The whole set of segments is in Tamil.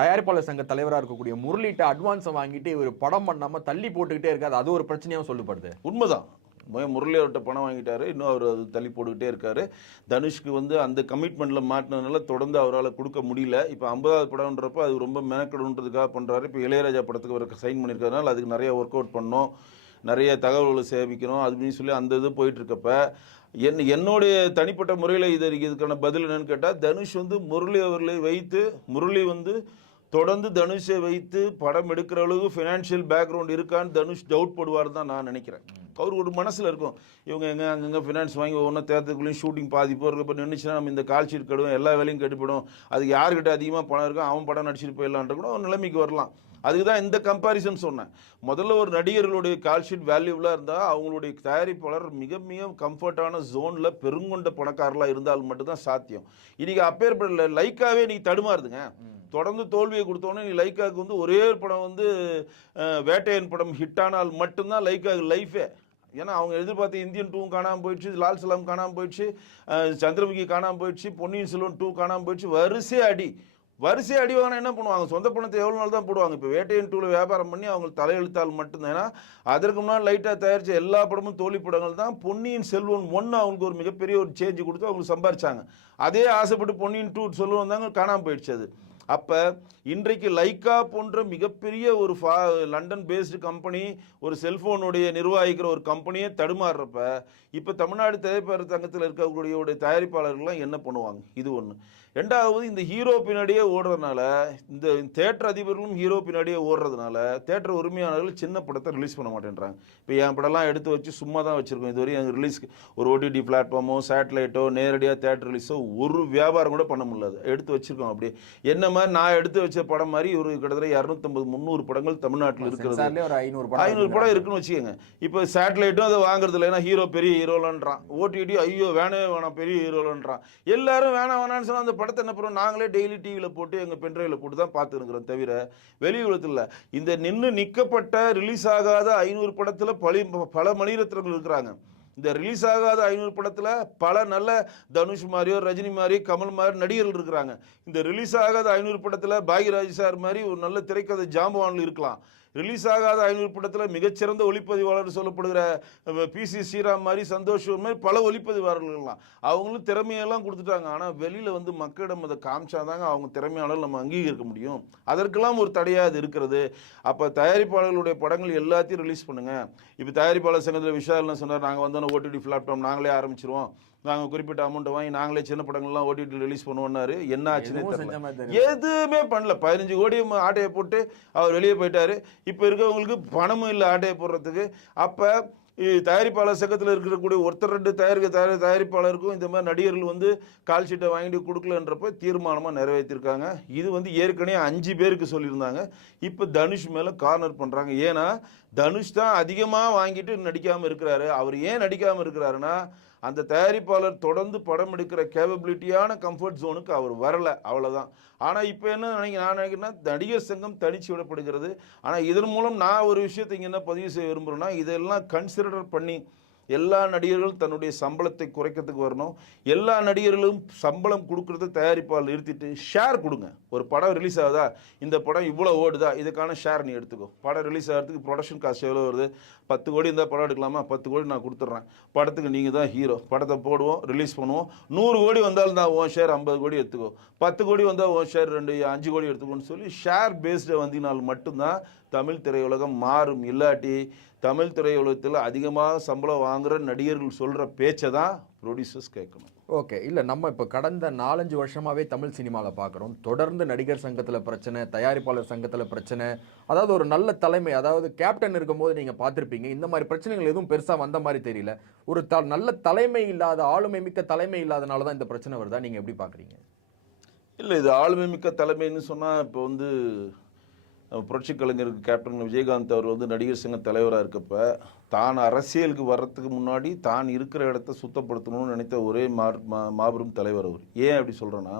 தயாரிப்பாளர் சங்க தலைவராக இருக்கக்கூடிய முரளிட்ட அட்வான்ஸை வாங்கிட்டு இவர் படம் பண்ணாமல் தள்ளி போட்டுக்கிட்டே இருக்காது, அது ஒரு பிரச்சனையாகவும் சொல்லப்படுது. உண்மைதான். முரளி அவர்கிட்ட பணம் வாங்கிட்டாரு, இன்னும் அவர் அது தள்ளி போட்டுக்கிட்டே இருக்காரு. தனுஷ்க்கு வந்து அந்த கமிட்மெண்ட்டில் மாட்டினதுனால தொடர்ந்து அவரால் கொடுக்க முடியல. இப்போ 50வது படம்ன்றப்போ அது ரொம்ப மெனக்கெடுன்றதுக்காக பண்ணுறாரு. இப்போ இளையராஜா படத்துக்கு அவருக்கு சைன் பண்ணியிருக்கிறதுனால அதுக்கு நிறைய ஒர்க் அவுட் பண்ணோம், நிறைய தகவல்களை சேமிக்கணும் அப்படின்னு சொல்லி அந்த இது போயிட்டுருக்கப்ப என்னுடைய தனிப்பட்ட முறையில் இதுக்கான பதில் என்னன்னு கேட்டால், தனுஷ் வந்து முரளி அவர்களை வைத்து, முரளி வந்து தொடர்ந்து தனுஷை வைத்து படம் எடுக்கிற அளவுக்கு ஃபினான்ஷியல் பேக்ரவுண்ட் இருக்கான்னு தனுஷ் டவுட் படுவார் தான் நான் நினைக்கிறேன். அவர் ஒரு மனசில் இருக்கும், இவங்க எங்கே அங்கங்கே ஃபினான்ஸ் வாங்கி ஒவ்வொன்றும் தேர்தலுக்குள்ளேயும் ஷூட்டிங் பாதி போகிறதுக்கு இப்போ நின்றுச்சுன்னா நம்ம இந்த கால் ஷீட் கெடுவோம், எல்லா வேலையும் கெடுப்படும், அதுக்கு யார்கிட்ட அதிகமாக பணம் இருக்கும் அவன் படம் நடிச்சிட்டு போயிடலான்ற கூட ஒரு நிலைமைக்கு வரலாம். அதுக்கு தான் இந்த கம்பேரிசன் சொன்னேன். முதல்ல ஒரு நடிகர்களுடைய கால் ஷீட் வேல்யூவலாக இருந்தால் அவங்களுடைய தயாரிப்பாளர் மிக மிக கம்ஃபர்டான ஜோனில் பெருங்கொண்ட பணக்காரலாக இருந்தால் மட்டும்தான் சாத்தியம். இன்றைக்கி அப்பேற்பட்ட லைக்காவே நீ தடுமாறுதுங்க. தொடர்ந்து தோல்வியை கொடுத்தோன்னே நீ லைக்காவுக்கு வந்து ஒரே படம் வந்து வேட்டையன் படம் ஹிட் ஆனால் மட்டும்தான் லைக்காவுக்கு லைஃபே. ஏன்னா அவங்க எதிர்பார்த்த இந்தியன் 2 காணாமல் போயிடுச்சு, லால் சலாம் காணாமல் போயிடுச்சு, சந்திரமுகி காணாமல் போயிடுச்சு, பொன்னியின் செல்வன் 2 காணாமல் போயிடுச்சு. வரிசை அடி வாங்கினா என்ன பண்ணுவாங்க? சொந்த பணத்தை எவ்வளோ நாள் தான் போடுவாங்க. இப்போ வேட்டையன் 2 வியாபாரம் பண்ணி அவங்க தலையெழுத்தால் மட்டும்தான். ஏன்னா அதற்கு முன்னாடி லைட்டாக தயாரித்த எல்லா படமும் தோல்வி படங்கள் தான். பொன்னியின் செல்வன் 1 அவங்களுக்கு ஒரு மிகப்பெரிய ஒரு சேஞ்சு கொடுத்து அவங்களுக்கு சம்பாரிச்சாங்க. அதே ஆசைப்பட்டு பொன்னியின் 2 செல்வன் வந்தாங்க, காணாமல் போயிடுச்சு அது. அப்போ இன்றைக்கு லைக்கா போன்ற மிகப்பெரிய ஒரு லண்டன் பேஸ்டு கம்பெனி, ஒரு செல்ஃபோனுடைய நிர்வாகிக்கிற ஒரு கம்பெனியே தடுமாறுறப்ப இப்போ தமிழ்நாடு திரைப்பட சங்கத்தில் இருக்கக்கூடிய தயாரிப்பாளர்கள்லாம் என்ன பண்ணுவாங்க? இது ஒன்று. ரெண்டாவது, இந்த ஹீரோ பின்னாடியே ஓடுறதுனால, இந்த தேட்டர் அதிபர்களும் ஹீரோ பின்னாடியே ஓடுறதுனால தேட்டர் உரிமையாளர்கள் சின்ன படத்தை ரிலீஸ் பண்ண மாட்டேன்றாங்க. இப்போ என் படம்லாம் எடுத்து வச்சு சும்மா தான் வச்சுருக்கோம். இதுவரையும் எங்கள் ரிலீஸ்க்கு ஒரு ஓடிடி பிளாட்ஃபார்மோ சேட்டலைட்டோ நேரடியாக தேட்டர் ரிலீஸோ ஒரு வியாபாரம் கூட பண்ண முடியாது. எடுத்து வச்சுருக்கோம். அப்படியே என்ன மாதிரி நான் எடுத்து வச்ச படம் மாதிரி ஒரு கிட்டத்தட்ட 250-300 படங்கள் தமிழ்நாட்டில் இருக்கிறது. 500 படம் இருக்குன்னு வச்சுக்கோங்க. இப்போ சேட்டலைட்டும் அதை வாங்குறது இல்லை. ஏன்னா ஹீரோ பெரிய ஹீரோலன்றான், ஓடிடி ஐயோ வேணாம் பெரிய ஹீரோலன்றான். எல்லாரும் வேணாம்னு சொன்னால் அந்த படத்தை என்ன பண்ணுறோம்? நாங்களே டெய்லி டிவியில் போட்டு எங்கள் பென்ட்ரைவில் போட்டு தான் பார்த்துருக்குறோம். தவிர வெளி உலகத்தில் இந்த நிற்கப்பட்ட ரிலீஸ் ஆகாத 500 படத்தில் பல மணிரத்னங்கள் இருக்கிறாங்க. இந்த ரிலீஸ் ஆகாத 500 படத்தில் பல நல்ல தனுஷ் மாதிரியோ ரஜினி மாதிரி கமல் மாதிரி நடிகர்கள் இருக்கிறாங்க. இந்த ரிலீஸ் ஆகாத 500 படத்தில் பாக்யராஜ் சார் மாதிரி ஒரு நல்ல திரைக்கதை ஜாம்பவான்கள் இருக்கலாம். ரிலீஸ் ஆகாத 500 படத்தில் மிகச்சிறந்த ஒளிப்பதிவாளர் சொல்லப்படுகிற PC ஸ்ரீராம் மாதிரி, சந்தோஷ் மாதிரி பல ஒளிப்பதிவாளர்கள்லாம் அவங்களும் திறமையெல்லாம் கொடுத்துட்டாங்க. ஆனால் வெளியில் வந்து மக்களிடம் அதை காமிச்சாதாங்க அவங்க திறமையாளர்கள் நம்ம அங்கீகரிக்க முடியும். அதற்கெல்லாம் ஒரு தடையாக அது இருக்கிறது. அப்போ தயாரிப்பாளர்களுடைய படங்கள் எல்லாத்தையும் ரிலீஸ் பண்ணுங்கள். இப்போ தயாரிப்பாளர் சங்கத்தில் விஷால்னு சொன்னார், நாங்கள் வந்தோன்னா ஓடிடி பிளாட்ஃபார்ம் நாங்களே ஆரம்பிச்சிருவோம், நாங்கள் குறிப்பிட்ட அமௌண்ட்டை வாங்கி நாங்களே சின்ன படங்கள்லாம் ஓடிடி ரிலீஸ் பண்ணுவோன்னாரு. என்ன ஆச்சுன்னு தெரியல, எதுவுமே பண்ணல. 15 கோடி ஆட்டையை போட்டு அவர் வெளியே போயிட்டாரு. இப்போ இருக்கவங்களுக்கு பணமும் இல்லை ஆட்டையை போடுறதுக்கு. அப்போ தயாரிப்பாளர் சங்கத்தில் இருக்கக்கூடிய ஒருத்தர் 2 தயாரிப்பாளருக்கும் இந்த மாதிரி நடிகர்கள் வந்து கால் ஷீட்டை வாங்கிட்டு கொடுக்கலன்றப்ப தீர்மானமாக நிறைவேற்றிருக்காங்க. இது வந்து ஏற்கனவே 5 பேருக்கு சொல்லியிருந்தாங்க. இப்போ தனுஷ் மேலே கார்னர் பண்ணுறாங்க. ஏன்னா தனுஷ் தான் அதிகமாக வாங்கிட்டு நடிக்காமல் இருக்கிறாரு. அவர் ஏன் நடிக்காமல் இருக்கிறாருன்னா, அந்த தயாரிப்பாளர் தொடர்ந்து படம் எடுக்கிற கேப்பபிலிட்டியான கம்ஃபர்ட் ஜோனுக்கு அவர் வரலை, அவ்வளோதான். ஆனால் இப்போ என்ன நான் நினைக்கிறேன்னா, நடிகர் சங்கம் தனிச்சு விடப்படுகிறது. ஆனால் இதன் மூலம் நான் ஒரு விஷயத்தை இங்கே என்ன பதிவு செய்ய விரும்புகிறேன்னா, இதெல்லாம் கன்சிடர் பண்ணி எல்லா நடிகர்களும் தன்னுடைய சம்பளத்தை குறைக்கிறதுக்கு வரணும். எல்லா நடிகர்களும் சம்பளம் கொடுக்குறத தயாரிப்பால் நிறுத்திட்டு ஷேர் கொடுங்க. ஒரு படம் ரிலீஸ் ஆகுதா, இந்த படம் இவ்வளோ ஓடுதா, இதுக்கான ஷேர் நீ எடுத்துக்கோ. படம் ரிலீஸ் ஆகிறதுக்கு ப்ரொடக்ஷன் காஸ்ட் எவ்வளோ வருது? 10 கோடி இருந்தால் படம் எடுக்கலாமா? 10 கோடி நான் கொடுத்துட்றேன், படத்துக்கு நீங்கள் தான் ஹீரோ, படத்தை போடுவோம், ரிலீஸ் பண்ணுவோம். 100 கோடி வந்தாலும் தான் உன் ஷேர் 50 கோடி எடுத்துக்கோ, 10 கோடி வந்தால் உன் ஷேர் 5 கோடி எடுத்துக்கோன்னு சொல்லி ஷேர் பேஸ்டு வந்தினால் மட்டும்தான் தமிழ் திரையுலகம் மாறும். இல்லாட்டி தமிழ் திரையுலகத்தில் அதிகமாக சம்பளம் வாங்குகிற நடிகர்கள் சொல்கிற பேச்சை தான் ப்ரொடியூசர்ஸ் கேட்கணும். ஓகே, இல்லை நம்ம இப்போ கடந்த 4-5 வருஷமாகவே தமிழ் சினிமாவில் பார்க்குறோம். தொடர்ந்து நடிகர் சங்கத்தில் பிரச்சனை, தயாரிப்பாளர் சங்கத்தில் பிரச்சனை. அதாவது ஒரு நல்ல தலைமை, அதாவது கேப்டன் இருக்கும்போது நீங்கள் பார்த்துருப்பீங்க, இந்த மாதிரி பிரச்சனைகள் எதுவும் பெருசாக வந்த மாதிரி தெரியல. ஒரு நல்ல தலைமை இல்லாத, ஆளுமை மிக்க தலைமை இல்லாதனால தான் இந்த பிரச்சனை வருதா? நீங்கள் எப்படி பார்க்குறீங்க? இல்லை, இது ஆளுமை மிக்க தலைமைன்னு சொன்னால் இப்போ வந்து புரட்சி கலைஞருக்கு கேப்டன் விஜயகாந்த் அவர் வந்து நடிகர் சங்க தலைவராக இருக்கப்ப தான் அரசியலுக்கு வர்றதுக்கு முன்னாடி தான் இருக்கிற இடத்த சுத்தப்படுத்தணும்னு நினைத்த ஒரே மாபெரும் தலைவர் அவர். ஏன் அப்படி சொல்கிறேன்னா,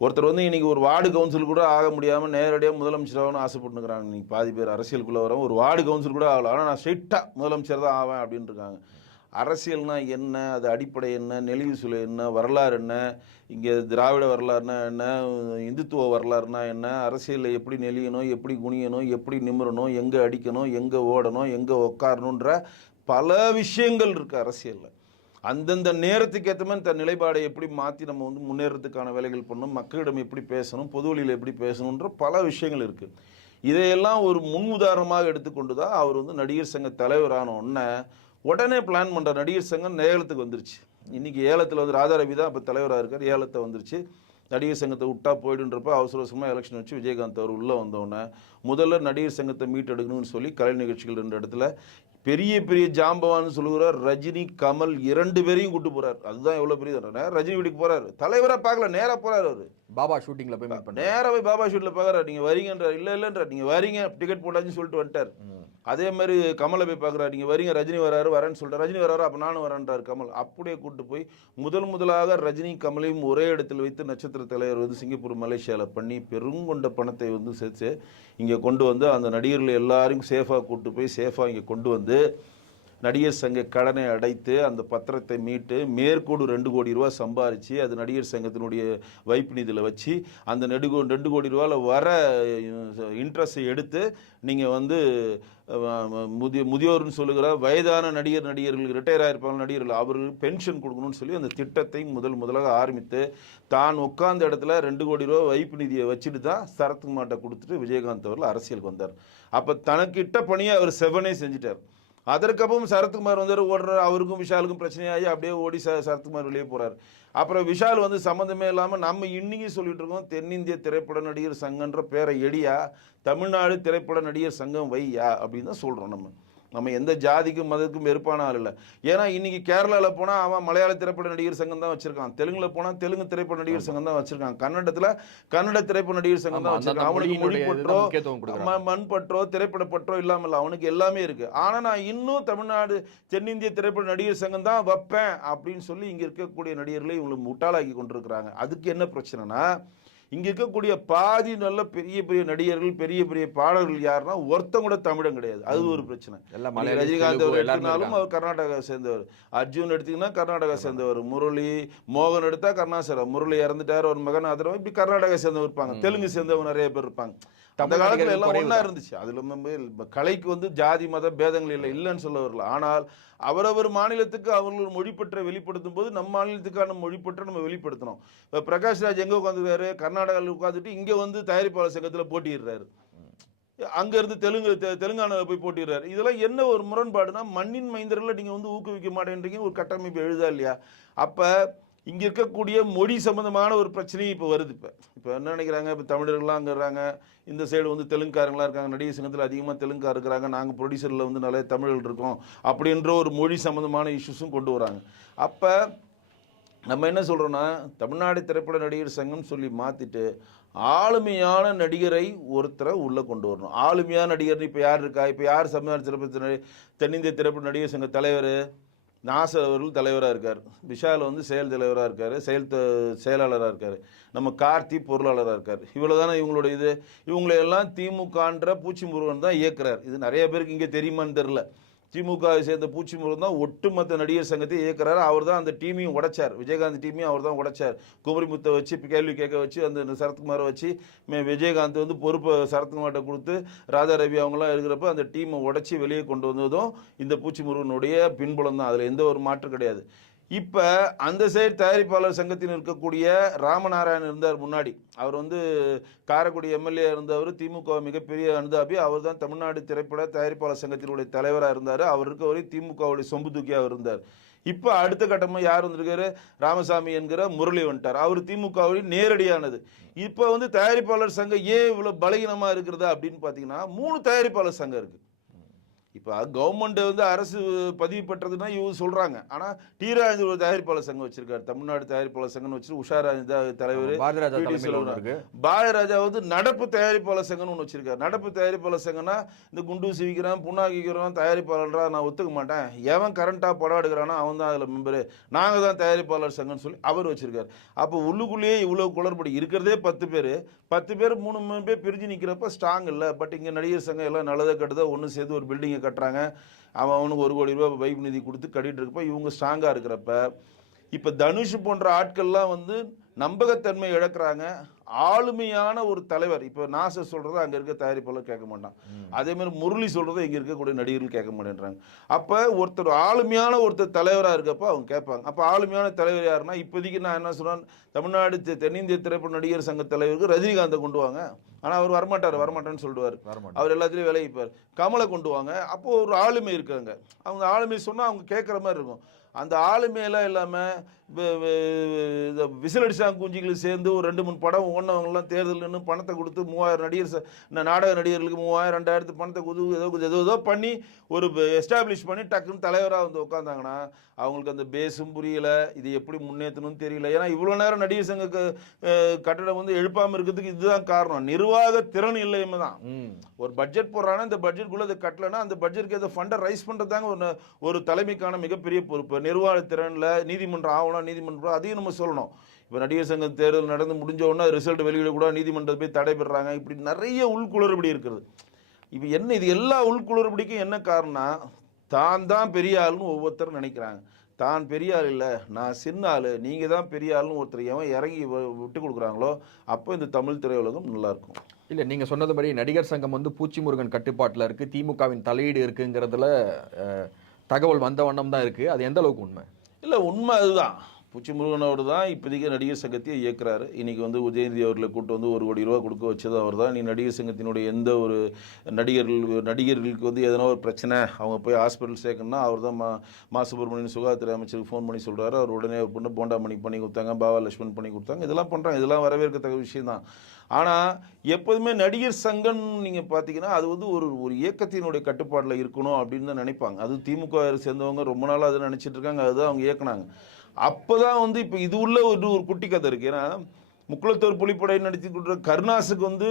ஒருத்தர் வந்து இன்றைக்கி ஒரு வார்டு கவுன்சில் கூட ஆக முடியாமல் நேரடியாக முதலமைச்சராகனு ஆசைப்பட்டுக்கிறாங்க. இன்றைக்கி பாதி பேர் அரசியலுக்குள்ளே வரவங்க ஒரு வார்டு கவுன்சில் கூட ஆகலாம், ஆனால் நான் ஸ்ட்ரெயிட்டாக முதலமைச்சர் தான் ஆவேன் அப்படின்னு இருக்காங்க. அரசியல்னா என்ன, அது அடிப்படை என்ன, நெளிவு சுழி என்ன, வரலாறு என்ன, இங்கே திராவிட வரலாறுனா என்ன, இந்துத்துவ வரலாறுனா என்ன, அரசியலில் எப்படி நெளியணும், எப்படி குனியணும், எப்படி நிமிரணும், எங்கே அடிக்கணும், எங்கே ஓடணும், எங்கே உட்காரணுன்ற பல விஷயங்கள் இருக்குது அரசியலில். அந்தந்த நேரத்துக்கு ஏற்ற மாதிரி தன் நிலைப்பாடை எப்படி மாற்றி நம்ம வந்து முன்னேறதுக்கான வேலைகள் பண்ணணும், மக்களிடம் எப்படி பேசணும், பொது வழியில் எப்படி பேசணுன்ற பல விஷயங்கள் இருக்குது. இதையெல்லாம் ஒரு முன் உதாரணமாக எடுத்துக்கொண்டு தான் அவர் வந்து நடிகர் சங்க தலைவரான உடனே பிளான் பண்ணுற நடிகர் சங்கம் ஏலத்துக்கு வந்துருச்சு. இன்றைக்கி ஏலத்தில் வந்து ராதா ரவி தான் இப்போ தலைவராக இருக்கார். ஏலத்தை வந்துருச்சு. நடிகர் சங்கத்தை விட்டா போயிடுன்றப்ப அவசர அவசரமாக எலெக்ஷன் வச்சு விஜயகாந்த் அவர் உள்ளே வந்தோடனே முதல்ல நடிகர் சங்கத்தை மீட்டெடுக்கணும்னு சொல்லி கலை நிகழ்ச்சிகள் 2 இடத்துல பெரிய பெரிய ஜாம்பவான்னு சொல்லுகிறார். ரஜினி, கமல் 2 பேரையும் கூட்டு போறார். அதுதான் எவ்வளவு பெரிய ரஜினி வீட்டுக்கு போறாரு. தலைவரா பார்க்கல, நேரா போறாரு. அவரு பாபா ஷூட்டிங்ல போய் மீட் பண்ணாரு. நேரா போய் பாபா ஷூட்ல பாக்குறாரு. நீங்க வரீங்கன்றார். இல்ல நீங்க வரீங்க, டிக்கெட் போட்டாச்சுன்னு சொல்லிட்டு வந்துட்டார். அதே மாதிரி கமலை போய் பார்க்குறாரு. நீங்கள் வரீங்க, ரஜினி வராரு, வரேன்னு சொல்லிட்டு ரஜினி வராரு, அப்போ நானும் வரேன்றார் கமல். அப்படியே கூப்பிட்டு போய் முதலாக ரஜினி கமலையும் ஒரே இடத்தில் வைத்து நட்சத்திர தலைவர் வந்து சிங்கப்பூர் மலேசியாவில் பண்ணி பெருங்கொண்ட பணத்தை வந்து சேர்த்து இங்கே கொண்டு வந்து அந்த நடிகர்கள் எல்லாரையும் சேஃபாக கூப்பிட்டு போய் சேஃபாக இங்கே கொண்டு வந்து நடிகர் சங்க கடனை அடைத்து அந்த பத்திரத்தை மீட்டு மேற்கோடு 2 கோடி ரூபா சம்பாரித்து அது நடிகர் சங்கத்தினுடைய வைப்பு நிதியில் வச்சு அந்த 2 கோடி ரூபாவில் வர இன்ட்ரெஸ்ட்டை எடுத்து நீங்கள் வந்து முதியோர்னு சொல்லுகிற வயதான நடிகர்களுக்கு ரிட்டையர் ஆகிருப்பாங்க நடிகர்கள் அவர்களுக்கு பென்ஷன் கொடுக்கணும்னு சொல்லி அந்த திட்டத்தை முதலாக ஆரம்பித்து தான் உட்கார்ந்த இடத்துல 2 கோடி ரூபா வைப்பு நிதியை வச்சுட்டு தான் சரத்குமார்ட்ட கொடுத்துட்டு விஜயகாந்த் அவர்கள் அரசியலுக்கு வந்தார். அப்போ தனக்கிட்ட பணியை அவர் செவனே செஞ்சிட்டார். அதற்கப்புறம் சரத்குமார் வந்து ஓடுறார். அவருக்கும் விஷாலுக்கும் பிரச்சனையாகி அப்படியே ஓடி சரத்குமார் வெளியே போகிறார். அப்புறம் விஷால் வந்து சம்மந்தமே இல்லாமல் நம்ம இன்னைக்கு சொல்லிட்டு இருக்கோம் தென்னிந்திய திரைப்பட நடிகர் சங்கன்ற பேரை எடியா, தமிழ்நாடு திரைப்பட நடிகர் சங்கம் வையா அப்படின்னு தான் சொல்கிறோம். நம்ம எந்த ஜாதிக்கும் மதத்துக்கும் வெறுப்பான ஆள் இல்லை. ஏன்னா இன்னைக்கு கேரளாவில் போனால் அவன் மலையாள திரைப்பட நடிகர் சங்கம் தான் வச்சிருக்கான், தெலுங்குல போனால் தெலுங்கு திரைப்பட நடிகர் சங்கம் தான் வச்சிருக்கான், கன்னடத்தில் கன்னட திரைப்பட நடிகர் சங்கம் தான் வச்சிருக்கான். அவனுக்கு மொழி பற்றோ மண் பற்றோ திரைப்பட பற்றோ இல்லாமல் அவனுக்கு எல்லாமே இருக்கு. ஆனால் நான் இன்னும் தமிழ்நாடு தென்னிந்திய திரைப்பட நடிகர் சங்கம் தான் வைப்பேன் அப்படின்னு சொல்லி இங்கே இருக்கக்கூடிய நடிகர்களை இவங்களுக்கு முட்டாளாக்கி கொண்டிருக்கிறாங்க. அதுக்கு என்ன பிரச்சனைனா இங்க இருக்கக்கூடிய பாதி நல்ல பெரிய பெரிய நடிகர்கள் பெரிய பெரிய பாடல்கள் யாருன்னா ஒருத்தம் கூட தமிழன் கிடையாது. அது ஒரு பிரச்சனை. ரஜினிகாந்த் அவர் எடுத்தினாலும் அவர் கர்நாடகா சேர்ந்தவர், அர்ஜுன் எடுத்தீங்கன்னா கர்நாடகா சேர்ந்தவர், முரளி மோகன் எடுத்தா கருணாசரா, முரளி இறந்துட்டார், ஒரு மகன் ஆதரவு, இப்படி கர்நாடகா சேர்ந்தவர் இருப்பாங்க, தெலுங்கு சேர்ந்தவங்க நிறைய பேர் இருப்பாங்க. அந்த காலத்துல எல்லாம் ஒன்னா இருந்துச்சு. அதுல கலைக்கு வந்து ஜாதி மத பேதங்கள் இல்லைன்னு சொல்ல வரல. ஆனால் அவரவர் மாநிலத்துக்கு அவர்கள் மொழிப்பற்றை வெளிப்படுத்தும் போது நம்ம மாநிலத்துக்கான மொழிப்பற்றை நம்ம வெளிப்படுத்தணும். இப்போ பிரகாஷ்ராஜ் எங்கே உட்காந்துருக்காரு, கர்நாடகாவில் உட்காந்துட்டு இங்கே வந்து தயாரிப்பாளர் சங்கத்தில் போட்டிடுறாரு, அங்கேருந்து தெலுங்கானாவில் போய் போட்டிடுறாரு. இதெல்லாம் என்ன ஒரு முரண்பாடுனா மண்ணின் மைந்தர்களை நீங்கள் வந்து ஊக்குவிக்க மாட்டேன்றீங்க, ஒரு கட்டமைப்பு எழுதா இல்லையா? அப்போ இங்கே இருக்கக்கூடிய மொழி சம்மந்தமான ஒரு பிரச்சனையும் இப்போ வருது. இப்போ என்ன நினைக்கிறாங்க, இப்போ தமிழர்கள்லாம் அங்கேறாங்க, இந்த சைடு வந்து தெலுங்குக்காரங்களாம் இருக்காங்க, நடிகர் சங்கத்தில் அதிகமாக தெலுங்கா இருக்கிறாங்க, நாங்கள் ப்ரொடியூசரில் வந்து நிறைய தமிழர்கள் இருக்கோம் அப்படின்ற ஒரு மொழி சம்மந்தமான இஷ்யூஸும் கொண்டு வராங்க. அப்போ நம்ம என்ன சொல்கிறோன்னா தமிழ்நாடு திரைப்பட நடிகர் சங்கம் சொல்லி மாற்றிட்டு ஆளுமையான நடிகரை ஒருத்தரை உள்ளே கொண்டு வரணும். ஆளுமையான நடிகர் இப்போ யார் இருக்கா? இப்போ யார் தமிழ்நாடு திரைப்பட தென்னிந்திய திரைப்பட நடிகர் சங்க தலைவர் நாசர் அவர்கள் தலைவராக இருக்கார், விஷால் வந்து செயல் தலைவராக இருக்கார், செயலாளராக இருக்கார், நம்ம கார்த்தி பொருளாளராக இருக்கார். இவ்வளோ தானே இவங்களுடைய இது. இவங்களையெல்லாம் திமுகன்ற பூச்சி முருகன் தான் இயக்குறார். இது நிறைய பேருக்கு இங்கே தெரியுமான்னு தெரில. திமுகவை சேர்ந்த பூச்சி முருகன் தான் ஒட்டுமொத்த நடிகர் சங்கத்தை இயக்குறாரு. அவர் தான் அந்த டீமையும் உடைச்சார், விஜயகாந்த் டீமையும் அவர் தான் உடைச்சார். குமரிமுத்தை வச்சு கேள்வி கேட்க வச்சு அந்த சரத்குமாரை வச்சு விஜயகாந்த் வந்து பொறுப்பை சரத்குமார்கிட்ட கொடுத்து ராதா ரவி அவங்களாம் இருக்கிறப்ப அந்த டீமை உடைச்சி வெளியே கொண்டு வந்ததும் இந்த பூச்சி முருகனுடைய பின்புலம் தான். அதில் எந்த ஒரு மாற்றம் கிடையாது. இப்போ அந்த சைடு தயாரிப்பாளர் சங்கத்தில் இருக்கக்கூடிய ராமநாராயணன் இருந்தார் முன்னாடி. அவர் வந்து காரைக்குடி எம்எல்ஏ இருந்தவர், திமுக மிகப்பெரிய அனுதாபி. அவர் தான் தமிழ்நாடு திரைப்பட தயாரிப்பாளர் சங்கத்தினுடைய தலைவராக இருந்தார். அவர் இருக்கவரை திமுகவுடைய சொம்பு தூக்கியாக இருந்தார். இப்போ அடுத்த கட்டமாக யார் வந்திருக்காரு, ராமசாமி என்கிற முரளி வந்துட்டார். அவர் திமுகவுடைய நேரடியானது. இப்போ வந்து தயாரிப்பாளர் சங்கம் ஏன் இவ்வளோ பலகீனமாக இருக்கிறதா அப்படின்னு பார்த்தீங்கன்னா 3 தயாரிப்பாளர் சங்கம் இருக்குது. இப்போ கவர்மெண்ட் வந்து அரசு பதிவு பெற்றதுன்னா இவங்க சொல்கிறாங்க. ஆனால் டி.ராஜேந்தர் ஒரு தயாரிப்பாளர் சங்கம் வச்சிருக்காரு, தமிழ்நாடு தயாரிப்பாளர் சங்கம் வச்சு உஷாராஜா தலைவர், பாரதிராஜா வந்து நடப்பு தயாரிப்பாளர் சங்கம்னு ஒன்று வச்சிருக்காரு. நடப்பு தயாரிப்பாளர் சங்கம்னா இந்த குண்டூசி விற்கிறான் புண்ணாக்கிக்கிறோம் தயாரிப்பாளர்ன்றா நான் ஒத்துக்க மாட்டேன், எவன் கரண்ட்டாக படம் எடுக்கிறானோ அவன் தான் அதில் மெம்பரு, நாங்கள் தான் தயாரிப்பாளர் சங்கம்னு சொல்லி அவர் வச்சிருக்காரு. அப்போ உள்ளுக்குள்ளேயே இவ்வளோ குளறுபடி இருக்கிறதே 10 பேர் 3 பேர் பிரிஞ்சு நிற்கிறப்ப ஸ்ட்ராங் இல்லை. பட் இங்கே நடிகர் சங்கம் எல்லாம் நல்லதை கட்டுதோ ஒன்று சேர்ந்து ஒரு பில்டிங்கை பில்டிங்கை கட்டுறாங்க, அவனுக்கு 1 கோடி ரூபாய் வைப்பு நிதி கொடுத்து கட்டிட்டு இருக்கப்ப இவங்க ஸ்ட்ராங்காக இருக்கிறப்ப இப்போ தனுஷ் போன்ற ஆட்கள்லாம் வந்து நம்பகத்தன்மை இழக்கிறாங்க. ஆளுமையான ஒரு தலைவர், இப்போ நாசர் சொல்கிறத அங்கே இருக்க தயாரிப்பாளர் கேட்க மாட்டான், அதேமாதிரி முரளி சொல்கிறத இங்கே இருக்கக்கூடிய நடிகர்கள் கேட்க மாட்டேன்றாங்க. அப்போ ஒருத்தர் ஆளுமையான ஒருத்தர் தலைவராக இருக்கப்போ அவங்க கேட்பாங்க. அப்போ ஆளுமையான தலைவர் யாருன்னா, இப்போதைக்கு நான் என்ன சொல்கிறேன், தமிழ்நாடு தென்னிந்திய திரைப்பட நடிகர் சங்க தலைவருக்கு ரஜினிகாந்தை கொண்டு வாங்க, ஆனால் அவர் வரமாட்டேன்னு சொல்லுவார், அவர் எல்லாத்துலேயும் விலகிப்பார். கமலை கொண்டு வாங்க, அப்போது ஒரு ஆளுமை இருக்காங்க, அவங்க ஆளுமை சொன்னால் அவங்க கேட்குற மாதிரி இருக்கும். அந்த ஆளுமையெல்லாம் இல்லாமல் விசில் அடிச்சாங்க குஞ்சிகளுக்கு சேர்ந்து ஒரு 2-3 படம் ஓடினவங்கலாம் தேர்தல்னு பணத்தை கொடுத்து 3000 நடிகர் நாடக நடிகர்களுக்கு 3000 2000 பணத்தை கொடுத்து ஏதோ பண்ணி ஒரு எஸ்டாப்ளிஷ் பண்ணி டக்குன்னு தலைவராக வந்து உட்காந்தாங்கன்னா அவங்களுக்கு அந்த பேஸும் புரியலை, இது எப்படி முன்னேற்றணும்னு தெரியல. ஏன்னா இவ்வளோ நேரம் நடிகர் சங்க கட்டடம் வந்து எழுப்பாமல் இருக்கிறதுக்கு இதுதான் காரணம், நிர்வாக திறன் இல்லையுமே தான். ஒரு பட்ஜெட் போடுறாங்கன்னா இந்த பட்ஜெட்டுக்குள்ளே அதை கட்டலைன்னா அந்த பட்ஜெட்டுக்கு அதை ஃபண்டை ரைஸ் பண்ணுறதாங்க ஒரு தலைமைக்கான மிகப்பெரிய பொறுப்பு. நிர்வாக திறனில் நீதிமன்றம் ஆகணும், நீதிமன்றம் அதையும் நம்ம சொல்லணும். இப்போ நடிகர் சங்க தேர்தல் நடந்து முடிஞ்ச உடனே ரிசல்ட் வெளியிடக்கூடாது, நீதிமன்றத்தை போய் தடைபெறாங்க, இப்படி நிறைய உள்குளறுபடி இருக்கிறது. இப்போ என்ன இது எல்லா உள்குளறுபடிக்கும் என்ன காரணம்னா, தான் பெரிய ஆளுன்னு ஒவ்வொருத்தரும் நினைக்கிறாங்க. தான் பெரிய ஆள் இல்லை, நான் சின்ன ஆள், நீங்கள் தான் பெரிய ஆளுன்னு ஒருத்தர் எவன் இறங்கி விட்டு கொடுக்குறாங்களோ அப்போ இந்த தமிழ் திரையுலகம் நல்லாயிருக்கும். இல்லை, நீங்கள் சொன்னதுபடி நடிகர் சங்கம் வந்து பூச்சி முருகன் கட்டுப்பாட்டில் இருக்குது, திமுகவின் தலையீடு இருக்குங்கிறதுல தகவல் வந்த வண்ணம் தான் இருக்குது. அது எந்த அளவுக்கு உண்மை? இல்லை, உண்மை அதுதான். பூச்சி முருகனோடு தான் இப்போதைக்கு நடிகர் சங்கத்தையே இயக்குறாரு. இன்றைக்கி வந்து உதயநிதி அவர்களை கூட்டு வந்து 1 கோடி ரூபா கொடுக்க வச்சது அவர் தான். நீ நடிகர் சங்கத்தினுடைய எந்த ஒரு நடிகர்களுக்கு வந்து எதனா ஒரு பிரச்சனை, அவங்க போய் ஹாஸ்பிட்டல் சேர்க்கணும்னா அவர் தான் மா சுப்பிரமணியன் சுகாதாரத்துறை அமைச்சருக்கு ஃபோன் பண்ணி சொல்கிறாரு. அவர் உடனே ஒரு பொண்ணு போண்டாமணி பண்ணி கொடுத்தாங்க, பாபா லட்சுமண் பண்ணி கொடுத்தாங்க, இதெல்லாம் பண்ணுறாங்க. இதெல்லாம் வரவேற்கத்தக்க விஷயம் தான். ஆனால் எப்போதுமே நடிகர் சங்கம் நீங்கள் பார்த்தீங்கன்னா அது வந்து ஒரு இயக்கத்தினுடைய கட்டுப்பாட்டில் இருக்கணும் அப்படின்னு தான் நினைப்பாங்க. அது திமுக சேர்ந்தவங்க ரொம்ப நாளாக அதை நினச்சிட்டு இருக்காங்க, அதுதான் அவங்க இயக்குனாங்க. அப்போ தான் வந்து இப்போ இது உள்ள ஒரு குட்டி கதை இருக்குது. ஏன்னா முக்குளத்தூர் புலிப்படை நடத்தி கொடுக்குற கருணாஸுக்கு வந்து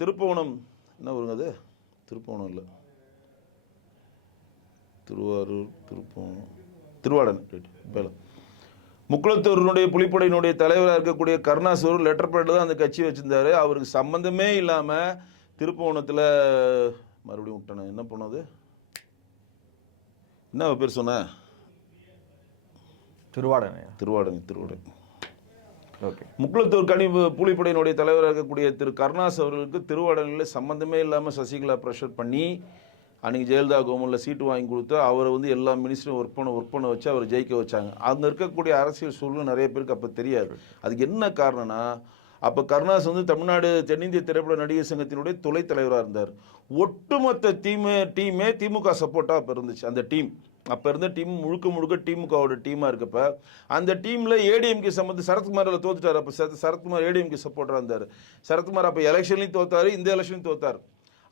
திருப்புவனம் என்ன வருங்க, அது திருப்புவனம் இல்லை, திருவாரூர், திருவாடன் பேலம். முக்குளத்தூரினுடைய புலிப்படையினுடைய தலைவராக இருக்கக்கூடிய கருணாஸ் ஒரு லெட்டர் பேடில் தான் அந்த கட்சி வச்சுருந்தாரு. அவருக்கு சம்மந்தமே இல்லாமல் திருப்புவனத்தில் மறுபடியும் விட்டணும், என்ன பண்ணது, என்ன பேர் சொன்ன, திருவாடன். ஓகே, முக்குளத்தூர் புலிப்படையினுடைய தலைவராக இருக்கக்கூடிய திரு கருணாஸ் அவர்களுக்கு திருவாடனில் சம்மந்தமே இல்லாமல் சசிகலா ப்ரெஷர் பண்ணி அன்றைக்கி ஜெயலலிதா கவர்மெண்ட்டில் சீட்டு வாங்கி கொடுத்து அவரை வந்து எல்லா மினிஸ்டரும் ஒர்க் பண்ண வச்சு அவர் ஜெயிக்க வச்சாங்க. அங்கே இருக்கக்கூடிய அரசியல் சூழ்நிலை நிறைய பேருக்கு அப்போ தெரியாது. அதுக்கு என்ன காரணம்னா, அப்போ கருணாஸ் வந்து தமிழ்நாடு தென்னிந்திய திரைப்பட நடிகர் சங்கத்தினுடைய துணை தலைவராக இருந்தார். ஒட்டுமொத்த டீமே திமுக சப்போர்ட்டாக அப்போ இருந்துச்சு. அந்த டீம் அப்போ இருந்த டீம் முழுக்க திமுகவோட டீமாக இருக்கப்ப அந்த டீமில் ஏடிஎம்கே சம்மந்த சரத்குமாரில் தோத்துட்டார். அப்போ சரத்குமார் ஏடிஎம்கே சப்போர்ட்டராக இருந்தார். சரத்குமார் அப்போ எலெக்ஷன்லையும் தோத்தார், இந்த எலெக்ஷன்லையும் தோத்தார்.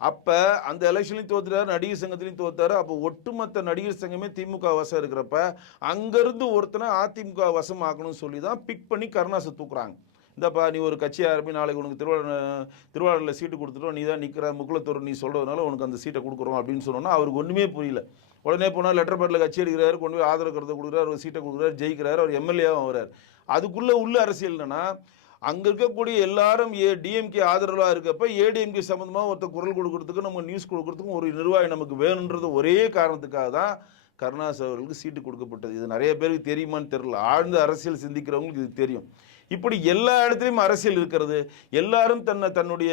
அப்போ அந்த எலெக்ஷன்லையும் தோத்துட்டார், நடிகர் சங்கத்திலையும் தோத்தார். அப்போ ஒட்டுமொத்த நடிகர் சங்கமே திமுக வசம் இருக்கிறப்ப அங்கேருந்து ஒருத்தனை அதிமுக வசம் ஆக்கணும்னு சொல்லி தான் பிக் பண்ணி கருணாஸை தூக்குறாங்க. இந்தப்பா நீ ஒரு கட்சி ஆரம்பி, நாளைக்கு உனக்கு திருவாரூரில் சீட்டு கொடுத்துட்டோம், நீ தான் நிற்கிற, முக்குளத்தூர் நீ சொல்கிறதுனால உனக்கு அந்த சீட்டை கொடுக்குறோம் அப்படின்னு சொன்னோன்னா அவருக்கு ஒன்றுமே புரியல. உடனே போனால் லெட்டர் பேட்டில் கட்சி எடுக்கிறாரு, கொண்டு போய் ஆதரவு கருத்தை கொடுக்குறாரு, ஒரு சீட்டை கொடுக்குறாரு, ஜெயிக்கிறாரு, அவர் எம்எல்ஏவும் வர்றார். அதுக்குள்ளே உள்ள அரசியல் என்னன்னா, அங்கே இருக்கக்கூடிய எல்லாரும் டிஎம்கே ஆதரவாக இருக்கப்ப ஏடிஎம்கே சம்மந்தமாக ஒருத்தர் குரல் கொடுக்கறதுக்கும் நம்ம நியூஸ் கொடுக்கறதுக்கும் ஒரு நிர்வாகி நமக்கு வேணுன்றது ஒரே காரணத்துக்காக தான் கருணாஸ் அவர்களுக்கு சீட்டு கொடுக்கப்பட்டது. இது நிறைய பேருக்கு தெரியுமான்னு தெரியல, ஆழ்ந்த அரசியல் சிந்திக்கிறவங்களுக்கு இது தெரியும். இப்படி எல்லா இடத்துலையும் அரசியல் இருக்கிறது. எல்லாரும் தன்னுடைய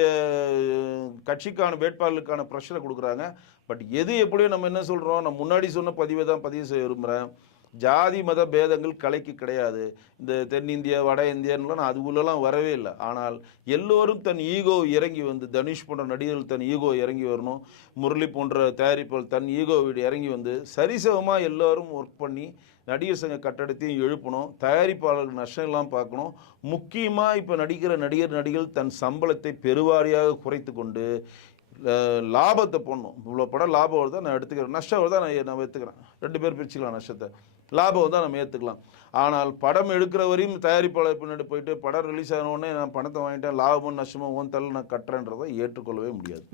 கட்சிக்கான வேட்பாளர்களுக்கான ப்ரெஷரை கொடுக்குறாங்க. பட் எது எப்படியோ நம்ம என்ன சொல்கிறோம், நம்ம முன்னாடி சொன்ன பதிவை தான் பதிவு செய்ய விரும்புகிறேன். ஜாதி மத பேதங்கள் கலைக்கு கிடையாது. இந்த தென்னிந்தியா வட இந்தியான்லாம் அது உள்ளலாம் வரவே இல்லை. ஆனால் எல்லோரும் தன் ஈகோ இறங்கி வந்து, தனுஷ் போன்ற நடிகர்கள் தன் ஈகோ இறங்கி வரணும், முரளி போன்ற தயாரிப்பாளர் தன் ஈகோ இறங்கி வந்து சரிசமமாக எல்லோரும் ஒர்க் பண்ணி நடிகர் சங்க கட்டடத்தையும் எழுப்பணும், தயாரிப்பாளர்கள் நஷ்டம் எல்லாம் பார்க்கணும். முக்கியமாக இப்போ நடிகர்கள் தன் சம்பளத்தை பெருவாரியாக குறைத்து கொண்டு லாபத்தை போடணும். இவ்வளோ படம் லாபம் வருதா நான் எடுத்துக்கிறேன், நஷ்டம் வருதா நான் ஏற்றுக்கிறேன், 2 பேர் பிரிச்சுக்கலாம் நஷ்டத்தை, லாபம் வந்தால் நம்ம ஏற்றுக்கலாம். ஆனால் படம் எடுக்கிற வரையும் தயாரிப்பாளர் பின்னாடி போயிட்டு படம் ரிலீஸ் ஆனோடனே நான் பணத்தை வாங்கிட்டேன், லாபமும் நஷ்டமும் ஓன் தள்ள நான் கட்டுறேன்றதை ஏற்றுக்கொள்ளவே முடியாது.